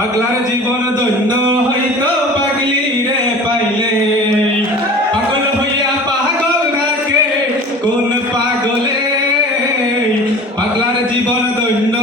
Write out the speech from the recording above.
পাগলার জীবন ধন্য হইতো পাগলি রে পাইলে পাগল হইয়া পাগল ডাকে কোন পাগলে পাগলার জীবন ধন্য